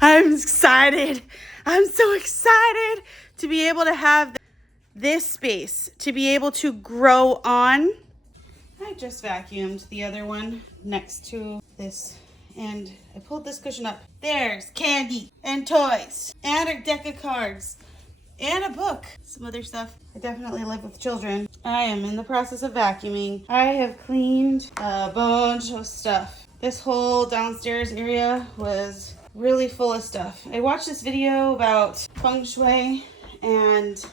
I'm excited. I'm so excited to be able to have this space, to be able to grow on. I just vacuumed the other one next to this, and I pulled this cushion up. There's candy and toys and a deck of cards and a book. Some other stuff. I definitely live with children. I am in the process of vacuuming. I have cleaned a bunch of stuff. This whole downstairs area was really full of stuff. I watched this video about feng shui and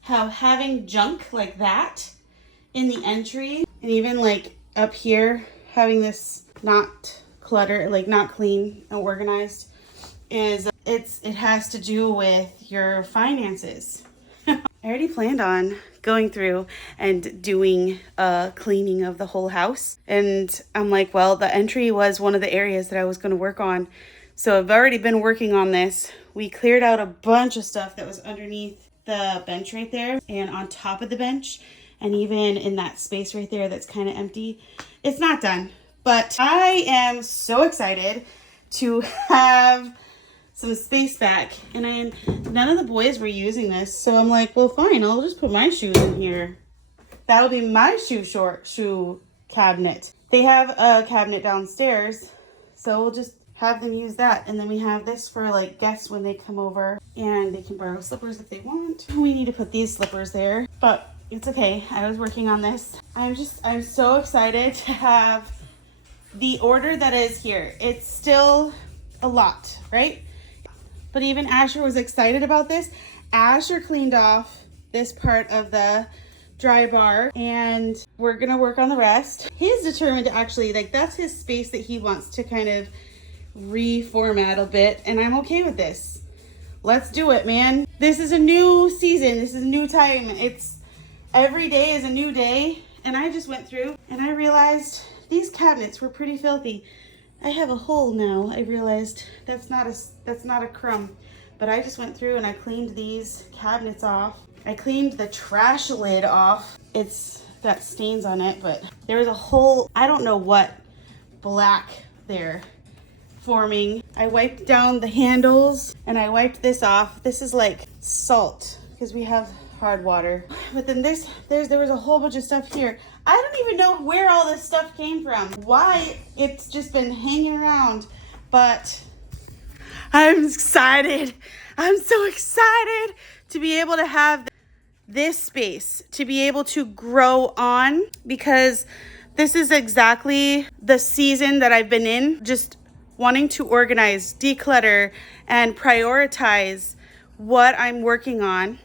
how having junk like that in the entry, and even like up here, having this not clutter, like not clean and organized, is it has to do with your finances. I already planned on going through and doing a cleaning of the whole house. And I'm like, well, the entry was one of the areas that I was going to work on. So I've already been working on this. We cleared out a bunch of stuff that was underneath the bench right there and on top of the bench. And even in that space right there that's kind of empty. It's not done. But I am so excited to have some space back, and none of the boys were using this, so I'm like, well, fine, I'll just put my shoes in here. That'll be my shoe cabinet. They have a cabinet downstairs, so we'll just have them use that. And then we have this for like guests when they come over, and they can borrow slippers if they want. We need to put these slippers there, but it's okay. I was working on this. I'm so excited to have the order that is here. It's still a lot, right? But even Asher was excited about this. Asher cleaned off this part of the dry bar, and we're gonna work on the rest. He's determined to actually, like, that's his space that he wants to kind of reformat a bit, and I'm okay with this. Let's do it, man. This is a new season. This is a new time. It's every day is a new day. And I just went through and I realized these cabinets were pretty filthy. I have a hole now. I realized that's not a crumb, but I just went through and I cleaned these cabinets off. I cleaned the trash lid off. It's got stains on it, but there was a whole, I don't know what, black there forming. I wiped down the handles and I wiped this off. This is like salt because we have hard water. But then there was a whole bunch of stuff here. I don't even know where all this stuff came from, why it's just been hanging around, but I'm excited. I'm so excited to be able to have this space, to be able to grow on, because this is exactly the season that I've been in, just wanting to organize, declutter, and prioritize what I'm working on.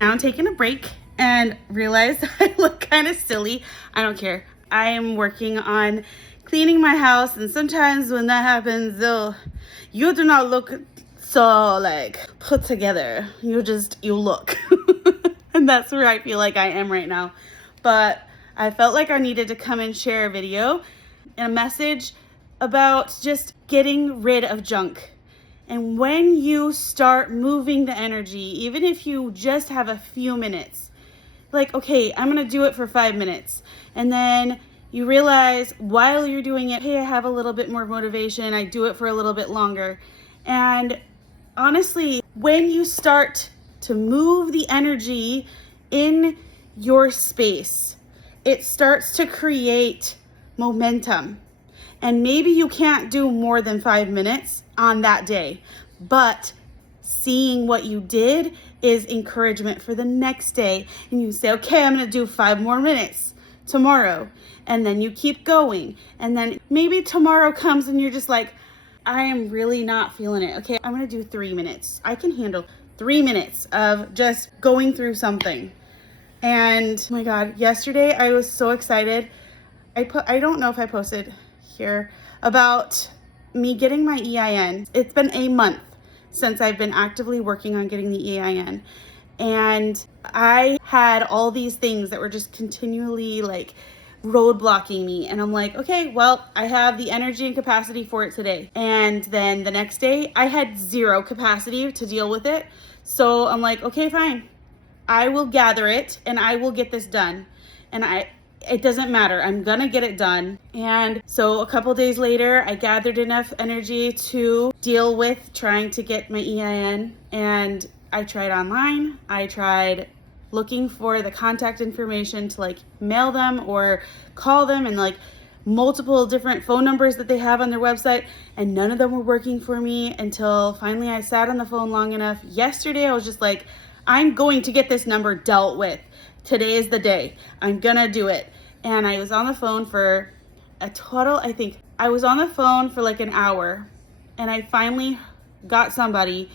Now I'm taking a break and realized I look kind of silly. I don't care. I am working on cleaning my house, and sometimes when that happens, you do not look so like put together. You look. And that's where I feel like I am right now. But I felt like I needed to come and share a video and a message about just getting rid of junk. And when you start moving the energy, even if you just have a few minutes, like, okay, I'm gonna do it for 5 minutes. And then you realize while you're doing it, hey, I have a little bit more motivation. I do it for a little bit longer. And honestly, when you start to move the energy in your space, it starts to create momentum. And maybe you can't do more than 5 minutes on that day, but seeing what you did is encouragement for the next day. And you say, okay, I'm gonna do 5 more minutes tomorrow. And then you keep going. And then maybe tomorrow comes and you're just like, I am really not feeling it. Okay, I'm gonna do 3 minutes. I can handle 3 minutes of just going through something. And oh my God, yesterday I was so excited. I don't know if I posted here about me getting my EIN. It's been a month since I've been actively working on getting the EIN. And I had all these things that were just continually like roadblocking me. And I'm like, okay, well, I have the energy and capacity for it today. And then the next day I had 0 capacity to deal with it. So I'm like, okay, fine. I will gather it and I will get this done. And it doesn't matter. I'm gonna get it done. And so a couple days later, I gathered enough energy to deal with trying to get my EIN. And I tried online. I tried looking for the contact information to like mail them or call them, and like multiple different phone numbers that they have on their website, and none of them were working for me until finally I sat on the phone long enough. Yesterday, I was just like, I'm going to get this number dealt with. Today is the day. I'm gonna do it. And I was on the phone for a total, I think, I was on the phone for like an hour, and I finally got somebody.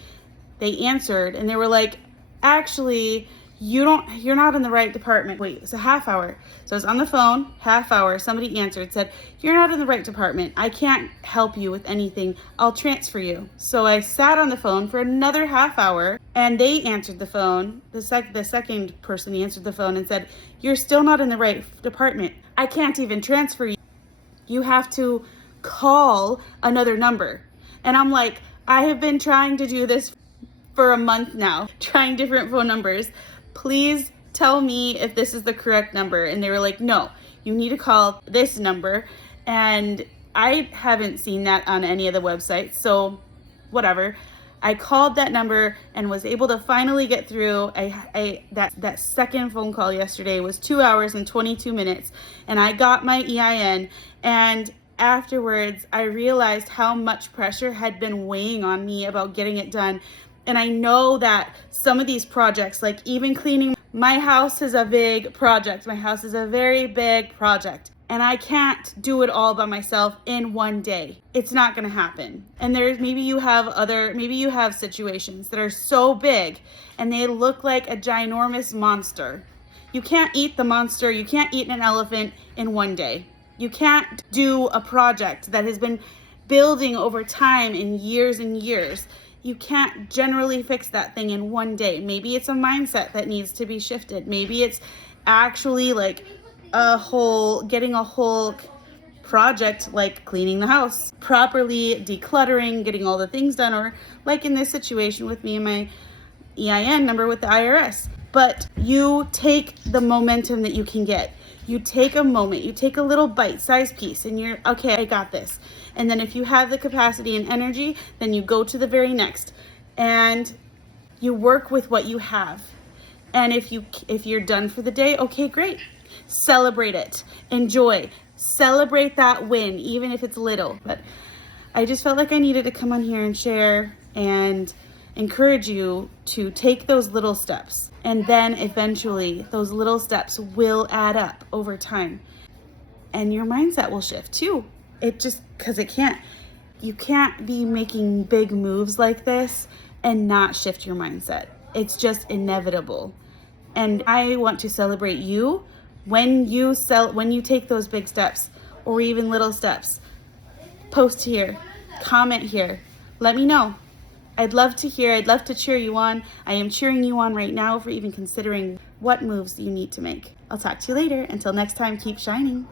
They answered and they were like, actually, you're not in the right department. Wait, it's a half hour. So I was on the phone, half hour, somebody answered, said, you're not in the right department. I can't help you with anything. I'll transfer you. So I sat on the phone for another half hour, and they answered the phone. The second person answered the phone and said, you're still not in the right department. I can't even transfer you. You have to call another number. And I'm like, I have been trying to do this for a month now, trying different phone numbers. Please tell me if this is the correct number. And they were like, no, you need to call this number. And I haven't seen that on any of the websites, so whatever. I called that number and was able to finally get through. That second phone call yesterday was 2 hours and 22 minutes, and I got my EIN. And afterwards, I realized how much pressure had been weighing on me about getting it done. And I know that some of these projects, like even cleaning my house, is a big project. My house is a very big project. And I can't do it all by myself in one day. It's not gonna happen. And maybe you have situations that are so big and they look like a ginormous monster. You can't eat the monster, you can't eat an elephant in one day. You can't do a project that has been building over time in years and years. You can't generally fix that thing in one day. Maybe it's a mindset that needs to be shifted. Maybe it's actually like getting a whole project, like cleaning the house, properly decluttering, getting all the things done, or like in this situation with me and my EIN number with the IRS. But you take the momentum that you can get. You take a moment, you take a little bite-sized piece, and you're, okay, I got this. And then if you have the capacity and energy, then you go to the very next. And you work with what you have. And if you're done for the day, okay, great. Celebrate it. Enjoy. Celebrate that win, even if it's little. But I just felt like I needed to come on here and share and encourage you to take those little steps. And then eventually those little steps will add up over time. And your mindset will shift too. Because you can't be making big moves like this and not shift your mindset. It's just inevitable. And I want to celebrate you when you take those big steps or even little steps. Post here, comment here, let me know. I'd love to hear, I'd love to cheer you on. I am cheering you on right now for even considering what moves you need to make. I'll talk to you later. Until next time, keep shining.